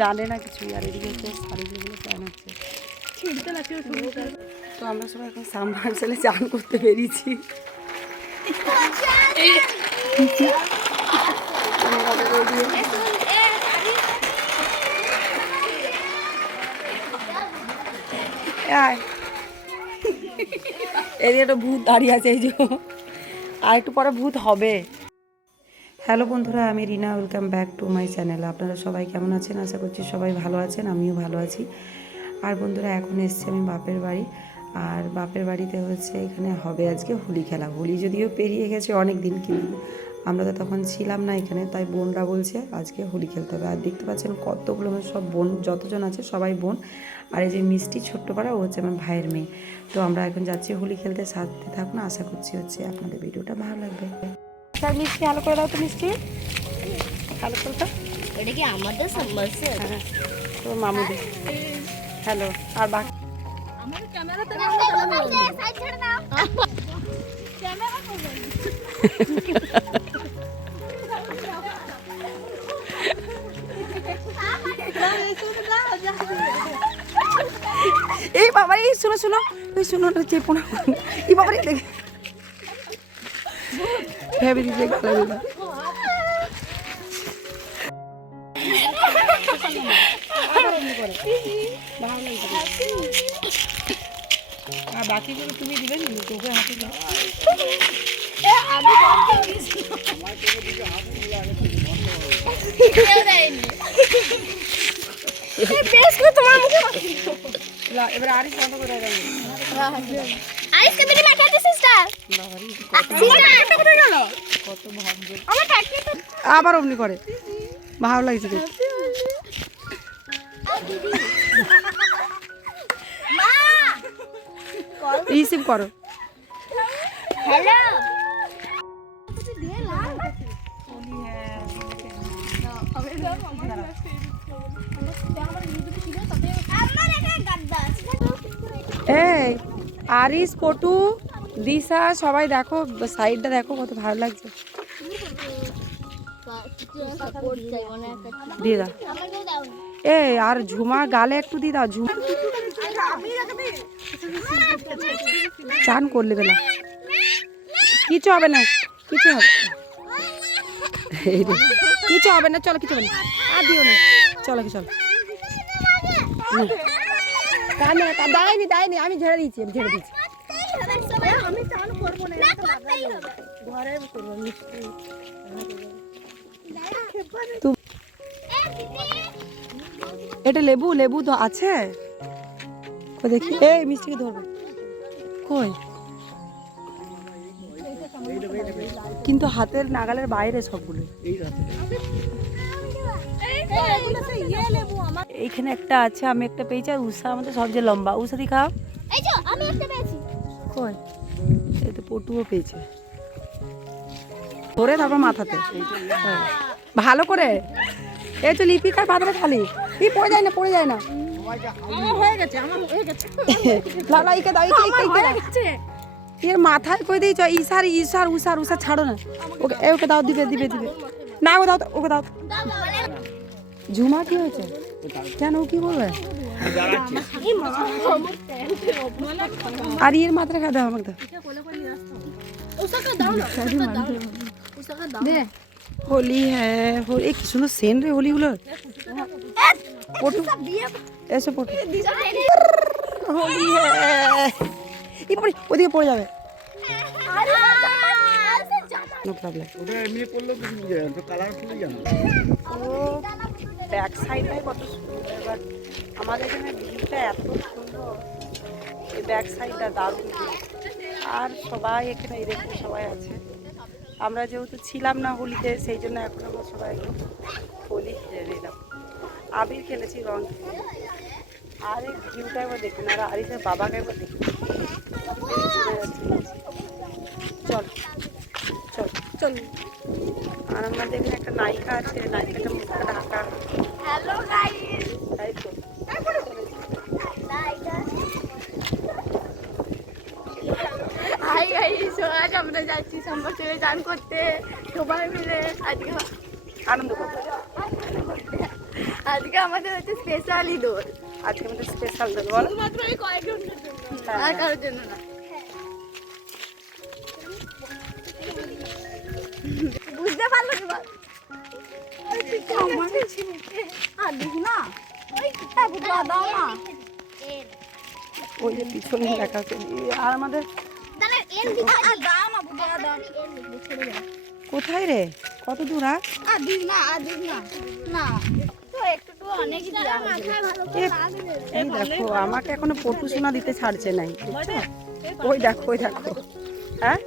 জানে না কিছু আর এদিকে হচ্ছে শাড়িগুলো প্ল্যান হচ্ছে তো আমরা সবাই এখন সাম্বার সামনে চান করতে আয়। এদিকে একটা ভূত দাঁড়িয়ে আছে, এই যে আর একটু পরে ভূত হবে হ্যালো বন্ধুরা, আমি Rina, welcome back to my channel. আপনারা সবাই কেমন আছেন? আশা করছি সবাই ভালো আছেন, আমিও ভালো আছি। আর বন্ধুরা, এখন এসছি আমি বাপের বাড়ি। আর বাপের বাড়িতে হচ্ছে এখানে হবে আজকে হোলি খেলা। হোলি যদিও পেরিয়ে গেছে অনেক দিন কিন্তু আমরা তো তখন ছিলাম না এখানে, তাই বোনরা বলছে আজকে হোলি খেলতে হবে। আর দেখতে পাচ্ছেন কতগুলো আমার সব বোন, যতজন আছে সবাই বোন। আর এই যে মিষ্টি ছোট্ট পাড়া ও হচ্ছে আমার ভাইয়ের মেয়ে। তো আমরা এখন যাচ্ছি হোলি খেলতে, সাথে থাকুন, আশা করছি হচ্ছে আপনাদের ভিডিওটা ভালো লাগবে। স্যার মিষ্টি ভালো করে দাও তো মিষ্টি। ভালো করে দাও। এটা কি আমাদের সম্বলছে হ্যাঁ তো মামুদি হ্যালো আর বাকি? এই বাবা এই শোনো শোনো। এই শোনো চেপো না এই বাবা দেখ আর বাকিগুলো তুমি দিবে নি? তোকে হাতে দাও। লা, এবার আরিস বন্ধ করে দেয় আবার অমনি করে। ভালো লাগছে রিসিভ করো। হ্যালো। এই আরিস পটু। দিশা সবাই দেখো সাইডটা দেখো কত ভালো লাগছে দিয়ে দাও আমাকে দাও এই আর ঝুমা গালে একটু দিয়ে দাও ঝুমা চান করলে বেলা কিছু হবে না কিছু হবে এই রে, কিছু হবে না চলো কিছু হবে না আর দিও না চলো কি চলো না। কানে কা- দেয়নি দেয়নি আমি ঝেড়ে দিয়েছি আমি ঝেড়ে দিয়েছি আমি চান করব না করতেই হবে তু- এটা লেবু লেবু তো আছে? দেখি। এই মিষ্টিকে ধরবে। কই? কিন্তু হাতের নাগালের বাইরে সবগুলো। এইখানে একটা আছে আমি একটা পেয়েছি আর উষা আমাদের সবচেয়ে লম্বা। উষা দি খাও। এই যে আমি একটা পেয়েছি। কই? এই তো পটুও পেয়েছে। ধরে তারপর মাথাতে। হ্যাঁ। ভালো করে। এই তো লিপি তার পাতাটা খালি। ই পড়ে যায় না পড়ে যায় না। এর মাথায় কই দিয়েছ ইসার ইসার উসার উসার ছাড়ো না। ওকে ওকে দাও দিবে দিবে দিবে। না ওকে দাও তো, ওকে দাও। ঝুমা কি হয়েছে? কেন কি বলবে? আর এর মাথায় খাওয়া দাও আমাকে দাও। হোলি হ্যাঁ হোলি। কি সুন্দর সেন রে হোলিগুলো। পটু। এসে পটু। হোলি হ্যাঁ। ওদিকে পড়ে যাবে। নো প্রবলেম ওটা এমনি তো কালারফুলই জানো ও। ব্যাক সাইডটাই কত সুন্দর। এবার আমাদের এখানে ভিউটা এত সুন্দর। এই ব্যাক সাইডটা দারুণ আর সবাই এখানে এই দেখুন সবাই আছে। আমরা যেহেতু ছিলাম না হোলিতে, সেই জন্য এখন আমরা সবাই হোলি খেলে নিলাম। আবির খেলেছি রং আর এই ভিউটা একবার দেখুন, আর আরিসের বাবাকে একবার দেখুন। চল চল চল। আর আমাদের এখানে একটা নায়িকা আছে, নায়িকাটা মুখটা ঢাকা। Hello guys. তাই তো হাই গাইস আজ আমরা যাচ্ছি সম্বলপুরে চান করতে। সবাই মিলে আজকে আনন্দ আজকে আমাদের হচ্ছে স্পেশাল আজকে আমাদের স্পেশাল দেবো বলো। শুধুমাত্র এই কয়েকজনের জন্য। আর কারোর জন্য না। বুঝতে পারল কি না ওই হ্যাঁ, যে পিছনে দেখা আর আমাদের আর দাও না বুঝলা দাও ছেড়ে দাও কোথায় রে? কত দূর আর আর দিস না আর না না তো একটু তো অনেক দিয়া মাথায় ভালো এ, এই দেখো আমাকে এখনও পটু সোনা দিতে ছাড়ছে নাই। ওই দেখো ওই দেখো। হ্যাঁ?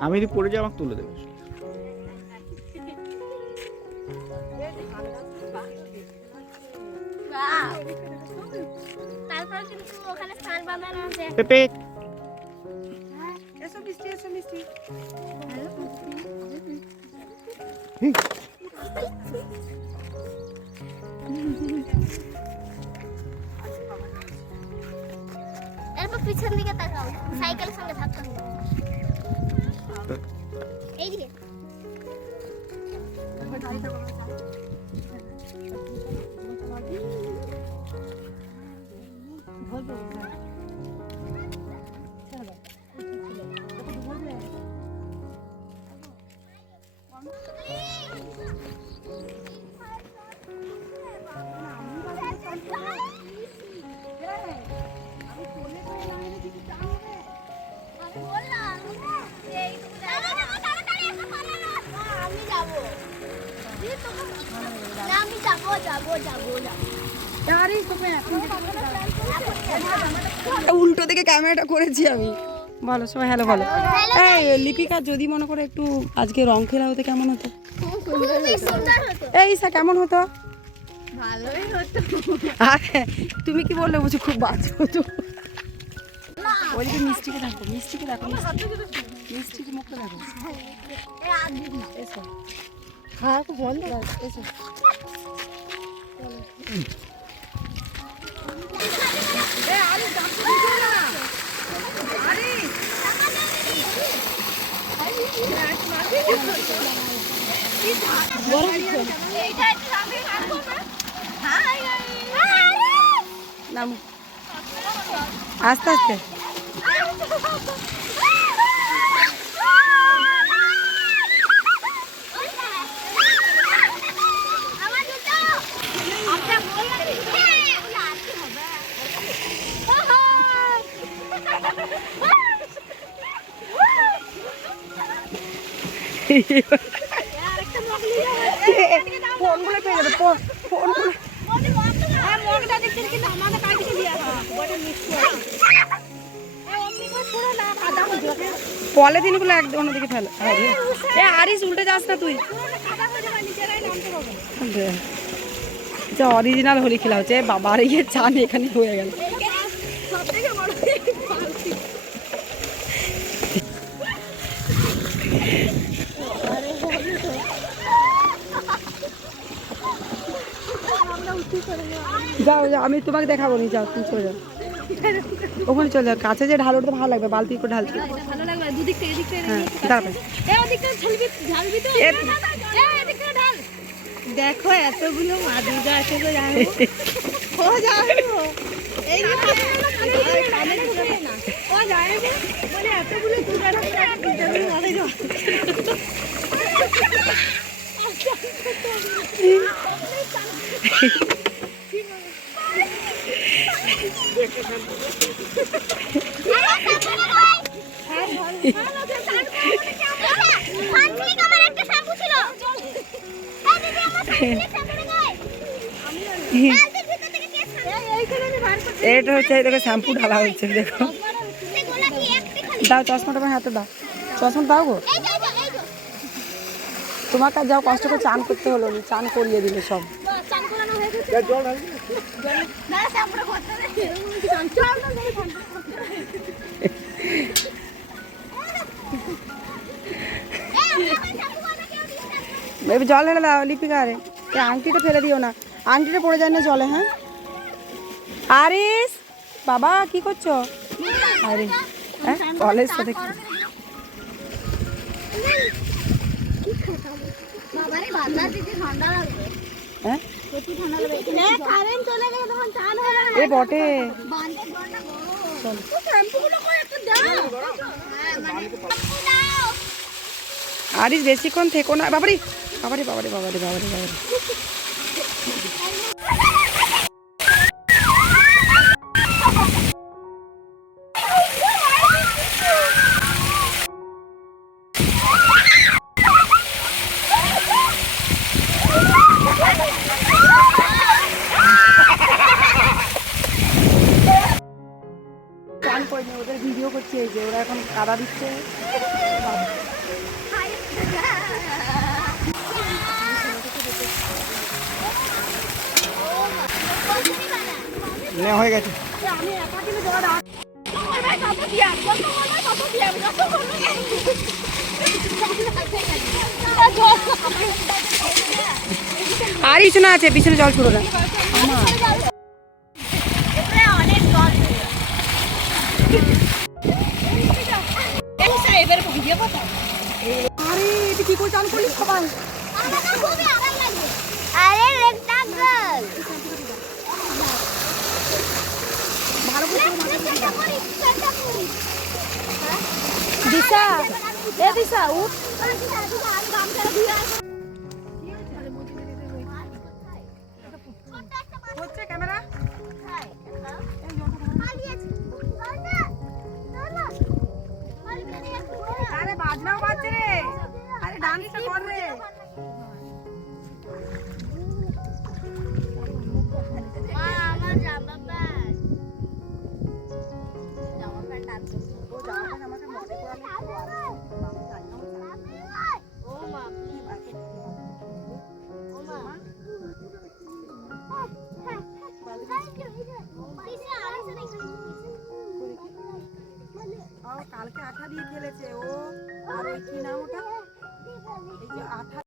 আমি যদি পড়ে যাই আমাকে তুলে দেবে। তারপর কিন্তু ওখানে স্থান বাঁধানো আছে। পেপে। এসো মিষ্টি এসো মিষ্টি। এরপর পিছন দিকে তাকাও সাইকেলের সঙ্গে ধাক্কা এইদিকে উল্টো দিকে ক্যামেরাটা করেছি আমি। বলো, সবাই হ্যালো বলো। এই, লিপিকা, যদি মনে করো একটু আজকে রং খেলা হতে, কেমন হতো? এই, ঈশা, কেমন হতো? আর তুমি কি বললে, বুঝি খুব বাজে হতো। ওইদিকে মিষ্টিকে দেখো মিষ্টিকে দেখো, মিষ্টি- মিষ্টিকে মুখটা দেখো। এসো। হ্যাঁ বন্ধ এসো একটু আমি রাখব না হাই নাম আস্তে আস্তে আমার জুতো আমরা বললাম এগুলো আসতে হবে ফোনগুলো পেয়ে যাবে ফোনগুলো পলিথিনগুলো একদম অন্যদিকে ফেলো। আরে এ, আরিস, উল্টে যাস না তুই। অরিজিনাল হোলি খেলা হচ্ছে। বাবার ইয়ে চান এখানে হয়ে গেল। আমি তোমাকে দেখাবো নি যাও তুমি চলে যাও। ওখানে চলে যাও কাছে যে ঢালো তো ভালো লাগবে বালতি করে ঢালছি ভালো লাগবে দুদিক থেকে এদিক থেকে হ্যাঁ দাঁড়াবে এ ওদিক থেকে ঢালবি ঢালবি তো এ- এ এদিক থেকে ঢাল দেখো এতগুলো মা দুর্গা আছে তো জানো ও জানো এই যে। কানে ঢুকে না ও জানে বলে এতগুলো দুর্গা মাথায় যাও। এটা হচ্ছে দেখো, শ্যাম্পু ঢালা হচ্ছে দেখো। দাও, চশমাটা আমার হাতে দাও। চশমা দাও গো। তোমাকে আর যাও, কষ্ট করে চান করতে হলো, চান করিয়ে দিলে সব। এবার জল ঢেলে দাও, লিপিকা আরে। আংটিটা ফেলে দিও না। আংটিটা পড়ে যায় না জলে হ্যাঁ? আরিস, বাবা, কি করছ? আরে হ্যাঁ? কলেজ সাথে বাবা রে বাবা দিদি ঠান্ডা লাগবে এ বটে। আরিস বেশিক্ষণ থেকো না। বাবারি বাবারি বাবারি বাবারি বাবারি বাবারি। নে হয়ে গেছে। আমি একা কিন্তু জল রাখ কত দিয়া কত করবে কত দিয়া কত করবে আর কিছু না আছে পিছনে জল ছুড়ো না। আরে এটা কি করে চান করলি? সবাই আমাকে খুবই আরাম লাগবে আরে রেক্টাঙ্গল ভালো করে দিশা এ দিশা উঠ